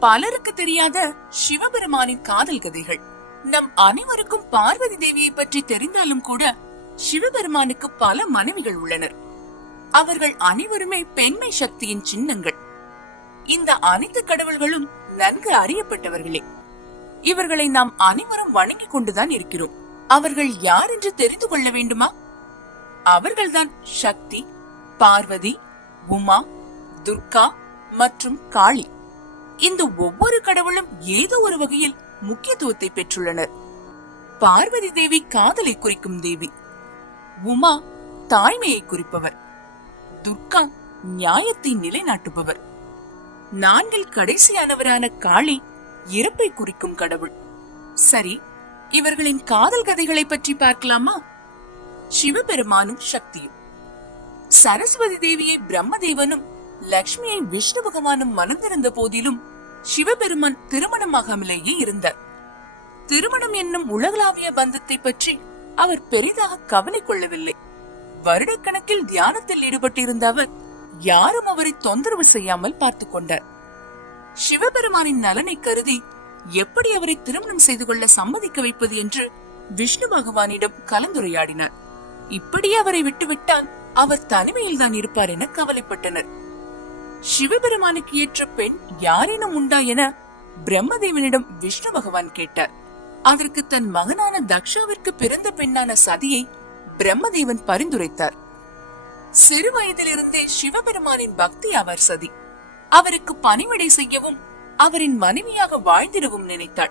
பலருக்கு தெரியாத சிவபெருமானின் காதல் கதைகள். நம் அனைவருக்கும் பார்வதி தேவியை பற்றி தெரிந்தாலும் கூட சிவபெருமானுக்கு பல மனைவிகள் உள்ளனர். அவர்கள் அனைவருமே பெண்மை சக்தியின் சின்னங்கள். இந்த அனைத்து கடவுள்களும் நன்கு அறியப்பட்டவர்களே. இவர்களை நாம் அனைவரும் வணங்கிக் கொண்டுதான் இருக்கிறோம். அவர்கள் யார் என்று தெரிந்து கொள்ள வேண்டுமா? அவர்கள்தான் சக்தி பார்வதி உமா துர்கா மற்றும் காளி. இந்த ஒவ்வொரு கடவுளும் ஏதோ ஒரு வகையில் முக்கியத்துவத்தை பெற்றுள்ளனர். பார்வதி தேவி காதலை குறிக்கும் தேவி. உமா தாய்மையை குறிப்பவர். துர்கா நியாயத்தை நிலைநாட்டுபவர். நான்கில் கடைசியானவரான காளி இறப்பை குறிக்கும் கடவுள். சரி இவர்களின் காதல் கதைகளை பற்றி பார்க்கலாமா? சிவபெருமானும் சக்தியும். சரஸ்வதி தேவியை பிரம்மதேவனும் லக்ஷ்மியை விஷ்ணு பகவானும் மணந்திருந்த போதிலும் சிவபெருமான் திருமணமாகாமலேயே இருந்தார். திருமணம் என்னும் உலகளாவிய பந்தத்தை பற்றி அவர் பெரிதாக கவலை கொள்ளவில்லை. வருடக்கணக்கில் தியானத்தில் ஈடுபட்டிருந்த அவர் யாரும் அவரை தொந்தரவு செய்யாமல் பார்த்து கொண்டார். சிவபெருமானின் நலனை கருதி எப்படி அவரை திருமணம் செய்து கொள்ள சம்மதிக்க வைப்பது என்று விஷ்ணு பகவானிடம் கலந்துரையாடினார். இப்படி அவரை விட்டுவிட்டால் அவர் தனிமையில் தான் இருப்பார் என கவலைப்பட்டனர். சிவபெருமானுக்கு ஏற்ற பெண் யாரேனும் உண்டா என பிரம்மதேவனிடம் விஷ்ணு பகவான் கேட்டார். அதற்கு தன் மகனான தக்ஷாவிற்கு பிறந்த பெண்ணான சதியை பிரம்மதேவன் பரிந்துரைத்தார். சிறு வயதிலிருந்தே சிவபெருமானின் பக்தி அவர் சதி. அவருக்கு பணிவிடை செய்யவும் அவரின் மனைவியாக வாழ்ந்திடவும் நினைத்தாள்.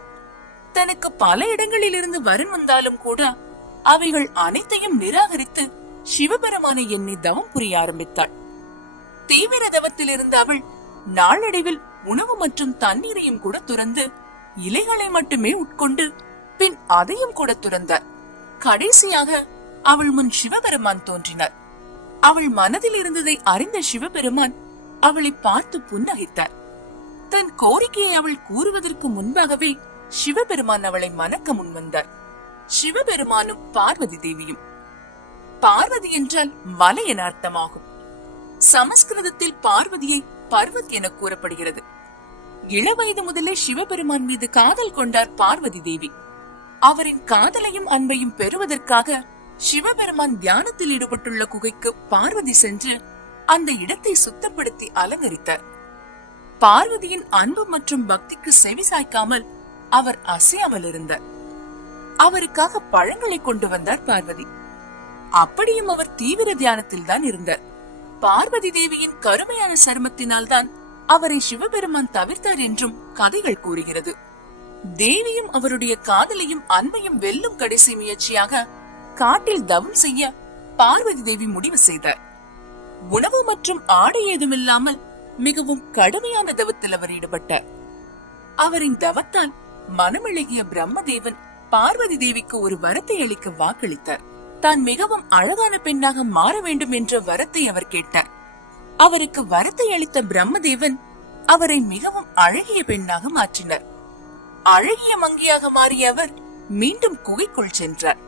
தனக்கு பல இடங்களில் இருந்து வரன் வந்தாலும் கூட அவைகள் அனைத்தையும் நிராகரித்து சிவபெருமானை எண்ணி தவம் புரிய ஆரம்பித்தாள். தீவிர தவத்தில் இருந்த அவள் நாளடைவில் உணவு மற்றும் தண்ணீரையும் கூட துறந்து இலைகளை மட்டுமே உட்கொண்டு பின் அதையும் கூட துறந்தார் கடைசியாக அவள் முன் சிவபெருமான் தோன்றினார். அவள் மனதில் இருந்ததை அறிந்த சிவபெருமான் அவளை பார்த்து புன்னகைத்தார். தன் கோரிக்கையை அவள் கூறுவதற்கு முன்பாகவே சிவபெருமான் அவளை மணக்க முன்வந்தார் சிவபெருமானும் பார்வதி தேவியும். பார்வதி என்றால் மலை என அர்த்தமாகும். சமஸ்கிருதத்தில் பார்வதியை பர்வத் என கூறப்படுகிறது. இளவயது முதலே சிவபெருமான் மீது காதல் கொண்டார் பார்வதி தேவி. அவரின் காதலையும் அன்பையும் பெறுவதற்காக சிவபெருமான் தியானத்தில் ஈடுபட்டுள்ள குகைக்கு பார்வதி சென்று அந்த இடத்தை சுத்தப்படுத்தி அலங்கரித்தார். பார்வதியின் அன்பு மற்றும் பக்திக்கு செவி சாய்க்காமல் அவர் அசையாமல் இருந்தார். அவருக்காக பழங்களை கொண்டு வந்தார் பார்வதி. அப்படியும் அவர் தீவிர தியானத்தில் தான் இருந்தார். பார்வதி தேவியின் கருமையான சருமத்தினால் தான் அவரை சிவபெருமான் தவிர்த்தார் என்றும் கதைகள் கூறுகிறது. தேவியும் அவருடைய காதலையும் அன்பையும் வெல்லும் கடைசி முயற்சியாக காட்டில் தவம் செய்ய பார்வதி தேவி முடிவு செய்தார். உணவு மற்றும் ஆடை ஏதுமில்லாமல் மிகவும் கடுமையான தவத்தில் அவர் ஈடுபட்டார். அவரின் தவத்தால் மனமிழகிய பிரம்மதேவன் பார்வதி தேவிக்கு ஒரு வரத்தை அளிக்க வாக்களித்தார். தான் மிகவும் அழகான பெண்ணாக மாற வேண்டும் என்ற வரத்தை அவர் கேட்டார். அவருக்கு வரத்தை அளித்த பிரம்மதேவன் அவரை மிகவும் அழகிய பெண்ணாக மாற்றினார். அழகிய மங்கியாக மாறிய அவர் மீண்டும் குகைக்குள் சென்றார்.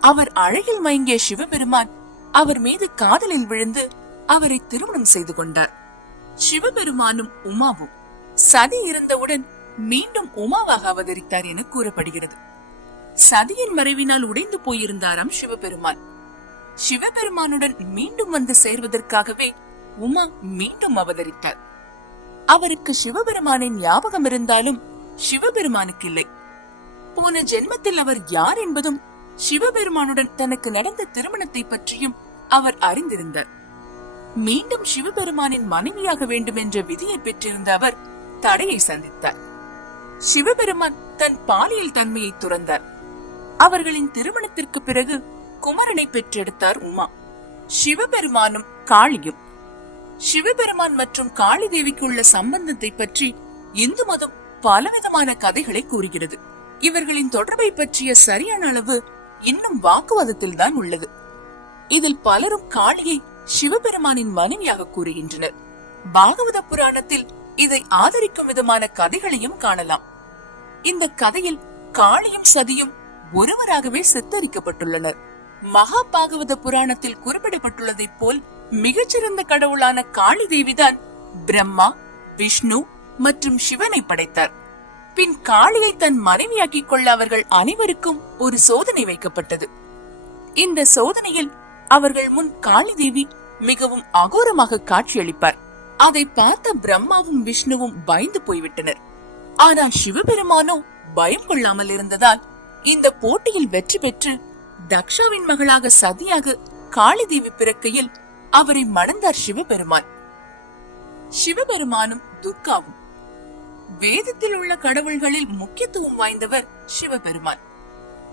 அவர் அழகில் மயங்கிய சிவபெருமான் அவர் மீது காதலில் விழுந்து அவரை திருமணம் செய்து கொண்டார். சிவபெருமானும் உமாவும் சதி இருந்தவுடன் மீண்டும் உமாவாக அவதரித்தார் என கூறப்படுகிறது. சதியின் மறைவினால் உடைந்து போயிருந்தாராம் சிவபெருமான். சிவபெருமானுடன் மீண்டும் வந்து சேர்வதற்காகவே உமா மீண்டும் அவதரித்தார் அவருக்கு சிவபெருமானின் ஞாபகம் இருந்தாலும் சிவபெருமானுக்கு இல்லை. போன ஜென்மத்தில் அவர் யார் என்பதும் சிவபெருமானுடன் தனக்கு நடந்த திருமணத்தை பற்றியும் அவர் அறிந்திருந்தார். மீண்டும் சிவபெருமானின் மனைவியாக வேண்டும் என்ற விதியை பெற்றிருந்த அவர் தடையை சந்தித்தார். சிவபெருமான் தன் பாலியல் தன்மையை துறந்தார். அவர்களின் திருமணத்திற்கு பிறகு குமரனை பெற்றெடுத்தார் உமா. சிவபெருமானும் காளியும். சிவபெருமான் மற்றும் காளி தேவிக்கு உள்ள சம்பந்தத்தை பற்றி இந்து மதம் பலவிதமான கதைகளை கூறுகிறது. இவர்களின் தொடர்பை பற்றிய சரியான அளவு இன்னும் வாக்குவாதத்தில் தான் உள்ளது. இதில் பலரும் காளியை சிவபெருமானின் மனைவியாக கூறுகின்றனர். பாகவத புராணத்தில் இதை ஆதரிக்கும் விதமான கதைகளையும் காணலாம். இந்த கதையில் காளியும் சதியும் ஒருவராகவே சித்தரிக்கப்பட்டுள்ளனர். மகா பாகவத புராணத்தில் குறிப்பிடப்பட்டுள்ளதைப் போல் மிகச்சிறந்த கடவுளான காளி தேவிதான் பிரம்மா விஷ்ணு மற்றும் சிவனை படைத்தார். பின் காளியை தன் மனைவியாக்கிக் கொள்ள அவர்கள் அனைவருக்கும் ஒரு சோதனை வைக்கப்பட்டது. இந்த சோதனையில் அவர்கள் முன் காளி தேவி மிகவும் அகோரமாக காட்சியளிப்பார். அதை பார்த்த பிரம்மாவும் விஷ்ணுவும் பயந்து போய்விட்டனர். ஆனால் சிவபெருமானோ பயம் கொள்ளாமல் இருந்ததால் இந்த போட்டியில் வெற்றி பெற்று தக்ஷாவின் மகளாக சதியாக காளி தேவி பிறக்கையில் அவரை மணந்தார் சிவபெருமான். சிவபெருமானும் துர்காவும் வேதத்தில் உள்ள கடவுள்களில் முக்கியத்துவம் வாய்ந்தவர் சிவபெருமான்.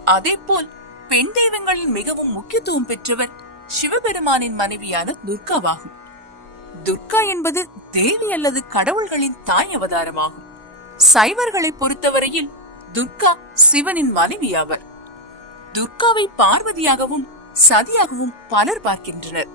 அதேபோல் பெண் தெய்வங்களில் மிகவும் முக்கியத்துவம் பெற்றவர் சிவபெருமானின் மனைவியான துர்காவாகும். துர்கா என்பது தேவி அல்லது கடவுள்களின் தாய் அவதாரமாகும். சைவர்களை பொறுத்தவரையில் துர்கா சிவனின் மனைவி ஆவர் துர்காவை பார்வதியாகவும் சதியாகவும் பலர் பார்க்கின்றனர்.